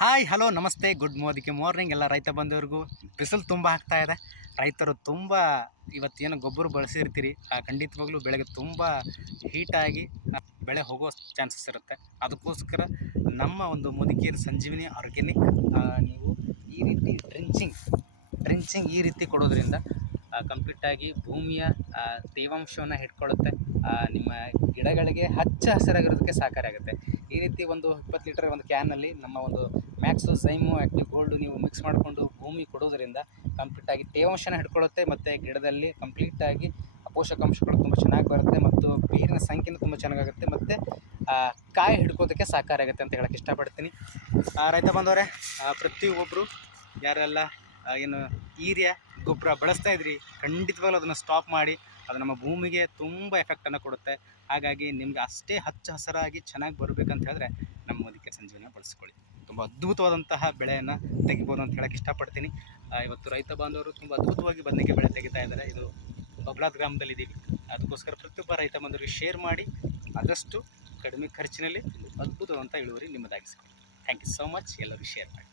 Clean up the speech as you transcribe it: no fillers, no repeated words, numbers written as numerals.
Hi hello ನಮಸ್ತೆ good morning ಎಲ್ಲ ರೈತ ಬಂಧುವರಿಗೂ. ಬಿಸಿಲು ತುಂಬ ಆಗ್ತಾ ಇದೆ. ರೈತರು ತುಂಬ ಇವತ್ತೇನು ಗೊಬ್ಬರ ಬಳಸಿರ್ತೀರಿ ಖಂಡಿತವಾಗ್ಲೂ ಬೆಳೆಗೆ ತುಂಬ ಹೀಟಾಗಿ ಬೆಳೆ ಹೋಗೋ ಚಾನ್ಸಸ್ ಇರುತ್ತೆ. ಅದಕ್ಕೋಸ್ಕರ ನಮ್ಮ ಒಂದು ಮೋದಿಕೇರ್ ಸಂಜೀವಿನಿ ಆರ್ಗ್ಯಾನಿಕ್ ನೀವು ಈ ರೀತಿ ಡ್ರಿಂಚಿಂಗ್ ಈ ರೀತಿ ಕೊಡೋದ್ರಿಂದ ಕಂಪ್ಲೀಟಾಗಿ ಭೂಮಿಯ ತೇವಾಂಶವನ್ನು ಹಿಡ್ಕೊಳ್ಳುತ್ತೆ. ನಿಮ್ಮ ಗಿಡಗಳಿಗೆ ಹಚ್ಚ ಹಸಿರಾಗಿರೋದಕ್ಕೆ ಸಹಕಾರಿಯಾಗುತ್ತೆ. ಈ ರೀತಿ ಒಂದು 20 ಲೀಟರ್ ಒಂದು ಕ್ಯಾನಲ್ಲಿ ನಮ್ಮ ಒಂದು ಮ್ಯಾಕ್ಸು ಝೈಮು ಆ್ಯಕ್ಟಿವ್ ಗೋಲ್ಡು ನೀವು ಮಿಕ್ಸ್ ಮಾಡಿಕೊಂಡು ಭೂಮಿ ಕೊಡೋದ್ರಿಂದ ಕಂಪ್ಲೀಟಾಗಿ ತೇವಾಂಶನ ಹಿಡ್ಕೊಳ್ಳುತ್ತೆ ಮತ್ತು ಗಿಡದಲ್ಲಿ ಕಂಪ್ಲೀಟಾಗಿ ಪೋಷಕಾಂಶಗಳು ತುಂಬ ಚೆನ್ನಾಗಿ ಬರುತ್ತೆ ಮತ್ತು ಬೇರಿನ ಸಂಖ್ಯೆನೂ ತುಂಬ ಚೆನ್ನಾಗಾಗುತ್ತೆ ಮತ್ತು ಕಾಯಿ ಹಿಡ್ಕೋದಕ್ಕೆ ಸಹಕಾರಿಯಾಗುತ್ತೆ ಅಂತ ಹೇಳೋಕ್ಕೆ ಇಷ್ಟಪಡ್ತೀನಿ. ರೈತ ಬಂದವರೇ, ಪ್ರತಿಯೊಬ್ಬರು ಯಾರೆಲ್ಲ ಏನು ಯೂರಿಯಾ ಗೊಬ್ಬರ ಬಳಸ್ತಾ ಇದ್ರಿ ಖಂಡಿತವಾಗ್ಲೂ ಅದನ್ನು ಸ್ಟಾಪ್ ಮಾಡಿ. ಅದು ನಮ್ಮ ಭೂಮಿಗೆ ತುಂಬ ಎಫೆಕ್ಟನ್ನು ಕೊಡುತ್ತೆ. ಹಾಗಾಗಿ ನಿಮ್ಗೆ ಅಷ್ಟೇ ಹಚ್ಚ ಹಸಿರಾಗಿ ಚೆನ್ನಾಗಿ ಬರಬೇಕಂತ ಹೇಳಿದ್ರೆ ನಮ್ಮ ಮೋದಿಕೇರ್ ಸಂಜೀವಿನಿ ಬಳಸ್ಕೊಳ್ಳಿ. ತುಂಬ ಅದ್ಭುತವಾದಂತಹ ಬೆಳೆಯನ್ನು ತೆಗಿಬೋದು ಅಂತ ಹೇಳೋಕ್ಕೆ ಇಷ್ಟಪಡ್ತೀನಿ. ಇವತ್ತು ರೈತ ಬಾಂಧವರು ತುಂಬ ಅದ್ಭುತವಾಗಿ ಬದನೆಕಾಯಿ ಬೆಳೆ ತೆಗಿತಾ ಇದ್ದಾರೆ. ಇದು ಬಬ್ಲಾದ್ ಗ್ರಾಮದಲ್ಲಿದ್ದೀವಿ. ಅದಕ್ಕೋಸ್ಕರ ಪ್ರತಿಯೊಬ್ಬ ರೈತ ಬಾಂಧವರಿಗೆ ಶೇರ್ ಮಾಡಿ ಆದಷ್ಟು ಕಡಿಮೆ ಖರ್ಚಿನಲ್ಲಿ ಅದ್ಭುತವಾದಂಥ ಇಳುವರಿ ನಿಮ್ಮದಾಗಿಸ್ಕೊಳ್ಳಿ. Thank you so much. ಎಲ್ಲರೂ ಶೇರ್ ಮಾಡಿ.